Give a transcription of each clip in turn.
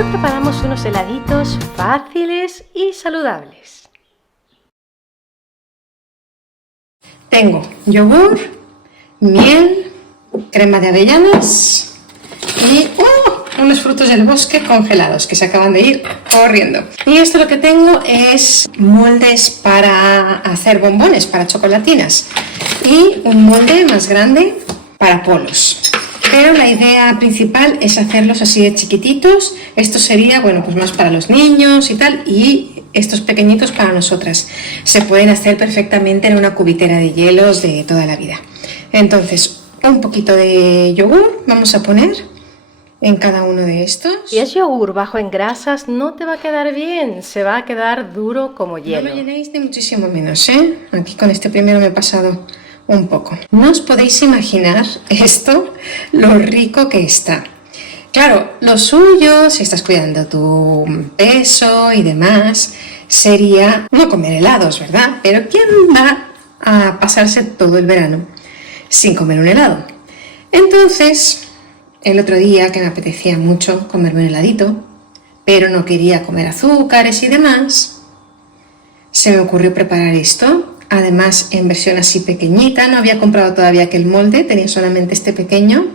Hoy preparamos unos heladitos fáciles y saludables. Tengo yogur, miel, crema de avellanas y unos frutos del bosque congelados que se acaban de ir corriendo. Y esto lo que tengo es moldes para hacer bombones, para chocolatinas, y un molde más grande para polos. Pero la idea principal es hacerlos así de chiquititos. Esto sería, bueno, pues más para los niños y tal, y estos pequeñitos para nosotras. Se pueden hacer perfectamente en una cubitera de hielos de toda la vida. Entonces, un poquito de yogur vamos a poner en cada uno de estos. Si es yogur bajo en grasas, no te va a quedar bien, se va a quedar duro como hielo. No lo llenéis ni muchísimo menos, ¿eh? Aquí con este primero me he pasado un poco. No os podéis imaginar esto, lo rico que está. Claro, lo suyo, si estás cuidando tu peso y demás, sería no comer helados, ¿verdad? Pero ¿quién va a pasarse todo el verano sin comer un helado? Entonces, el otro día que me apetecía mucho comerme un heladito, pero no quería comer azúcares y demás, se me ocurrió preparar esto. Además, en versión así pequeñita, no había comprado todavía aquel molde, tenía solamente este pequeño.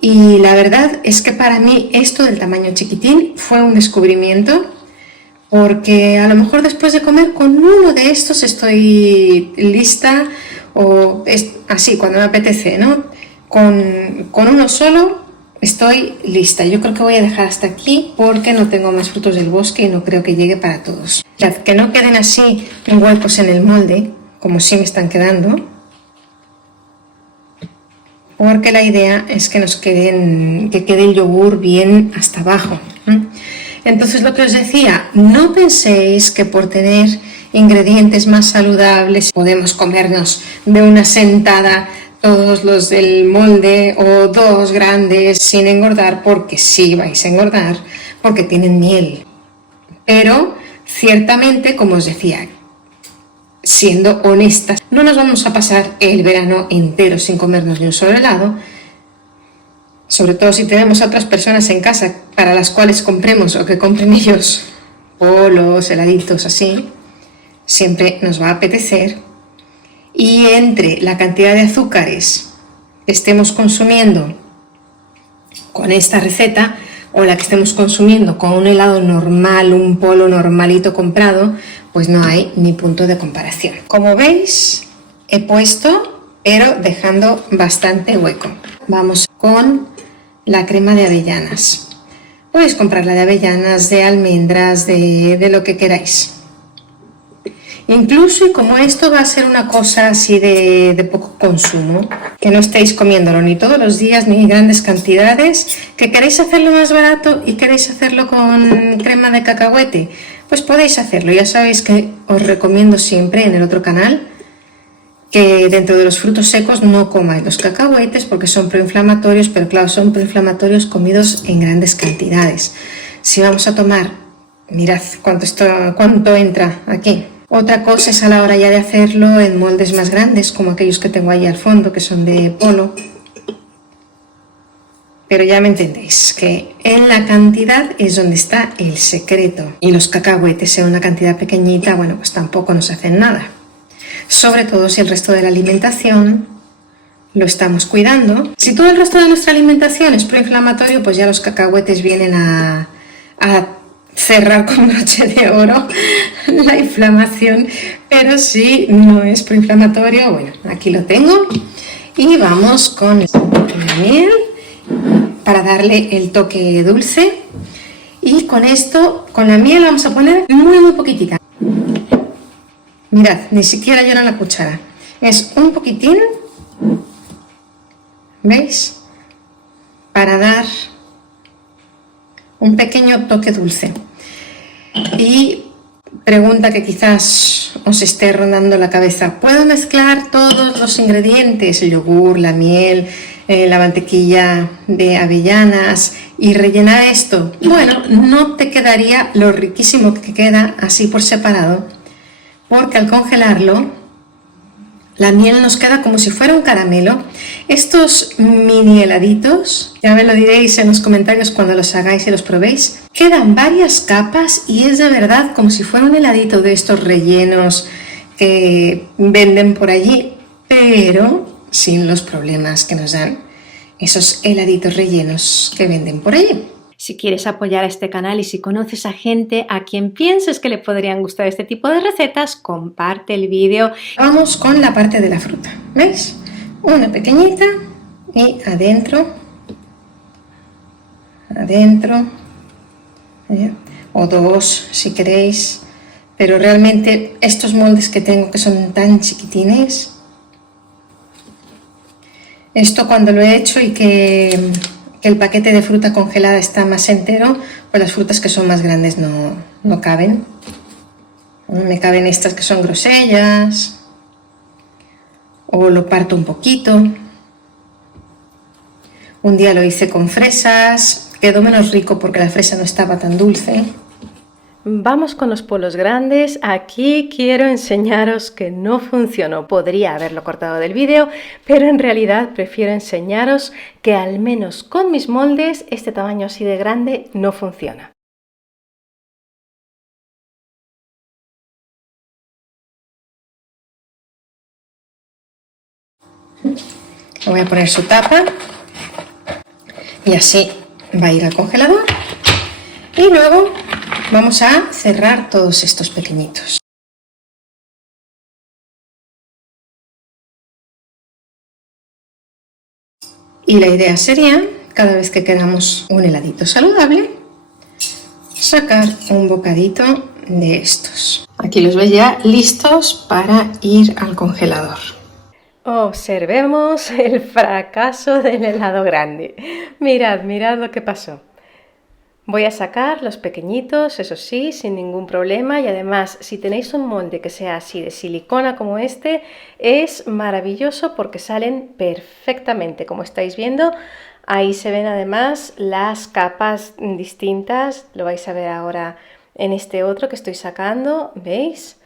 Y la verdad es que para mí esto del tamaño chiquitín fue un descubrimiento, porque a lo mejor después de comer con uno de estos estoy lista, o es así cuando me apetece, ¿no? Con uno solo estoy lista. Yo creo que voy a dejar hasta aquí porque no tengo más frutos del bosque y no creo que llegue para todos. Que no queden así huecos en el molde, como sí me están quedando, porque la idea es que que quede el yogur bien hasta abajo. Entonces, lo que os decía, no penséis que por tener ingredientes más saludables podemos comernos de una sentada todos los del molde o dos grandes sin engordar, porque sí vais a engordar, porque tienen miel. Pero ciertamente, como os decía, siendo honestas, no nos vamos a pasar el verano entero sin comernos ni un solo helado, sobre todo si tenemos a otras personas en casa para las cuales compremos o que compren ellos polos, heladitos así, siempre nos va a apetecer. Y entre la cantidad de azúcares que estemos consumiendo con esta receta o la que estemos consumiendo con un helado normal, un polo normalito comprado, pues no hay ni punto de comparación. Como veis, he puesto, pero dejando bastante hueco. Vamos con la crema de avellanas. Podéis comprar la de avellanas, de almendras, de lo que queráis. Incluso, y como esto va a ser una cosa así de poco consumo, que no estéis comiéndolo ni todos los días ni grandes cantidades, que queréis hacerlo más barato y queréis hacerlo con crema de cacahuete, pues podéis hacerlo. Ya sabéis que os recomiendo siempre en el otro canal que dentro de los frutos secos no comáis los cacahuetes porque son proinflamatorios, pero claro, son proinflamatorios comidos en grandes cantidades. Si vamos a tomar, mirad cuánto entra aquí. Otra cosa es a la hora ya de hacerlo en moldes más grandes, como aquellos que tengo ahí al fondo, que son de polo. Pero ya me entendéis, que en la cantidad es donde está el secreto. Y los cacahuetes, en una cantidad pequeñita, bueno, pues tampoco nos hacen nada. Sobre todo si el resto de la alimentación lo estamos cuidando. Si todo el resto de nuestra alimentación es proinflamatorio, pues ya los cacahuetes vienen a cerrar con broche de oro la inflamación, pero si no es proinflamatorio, bueno, aquí lo tengo. Y vamos con la miel para darle el toque dulce, y con esto, con la miel vamos a poner muy poquitita. Mirad, ni siquiera llena la cuchara, es un poquitín, ¿veis? Para dar un pequeño toque dulce. Y pregunta que quizás os esté rondando la cabeza: ¿puedo mezclar todos los ingredientes, el yogur, la miel, la mantequilla de avellanas y rellenar esto? Bueno, no te quedaría lo riquísimo que queda así por separado, porque al congelarlo La miel nos queda como si fuera un caramelo. Estos mini heladitos, ya me lo diréis en los comentarios cuando los hagáis y los probéis, quedan varias capas y es de verdad como si fuera un heladito de estos rellenos que venden por allí, pero sin los problemas que nos dan esos heladitos rellenos que venden por allí. Si quieres apoyar a este canal y si conoces a gente a quien pienses que le podrían gustar este tipo de recetas, comparte el vídeo. Vamos con la parte de la fruta, ¿veis? Una pequeñita y adentro, o dos si queréis, pero realmente estos moldes que tengo que son tan chiquitines, esto cuando lo he hecho y que el paquete de fruta congelada está más entero, pues las frutas que son más grandes no caben. Me caben estas que son grosellas, o lo parto un poquito. Un día lo hice con fresas, quedó menos rico porque la fresa no estaba tan dulce. Vamos con los polos grandes. Aquí quiero enseñaros que no funcionó. Podría haberlo cortado del vídeo, pero en realidad prefiero enseñaros que al menos con mis moldes este tamaño así de grande no funciona. Le voy a poner su tapa y así va a ir al congelador. Y luego vamos a cerrar todos estos pequeñitos. Y la idea sería, cada vez que queramos un heladito saludable, sacar un bocadito de estos. Aquí los veis ya listos para ir al congelador. Observemos el fracaso del helado grande. Mirad lo que pasó. Voy a sacar los pequeñitos, eso sí, sin ningún problema, y además si tenéis un molde que sea así de silicona como este, es maravilloso porque salen perfectamente, como estáis viendo. Ahí se ven además las capas distintas, lo vais a ver ahora en este otro que estoy sacando, ¿veis?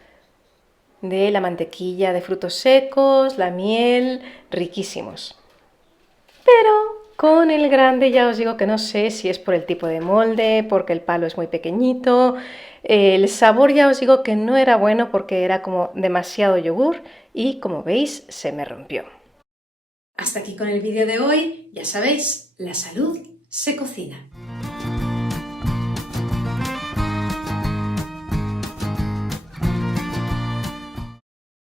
De la mantequilla de frutos secos, la miel, riquísimos. Pero con el grande ya os digo que no sé si es por el tipo de molde, porque el palo es muy pequeñito. El sabor ya os digo que no era bueno porque era como demasiado yogur y como veis se me rompió. Hasta aquí con el vídeo de hoy. Ya sabéis, la salud se cocina.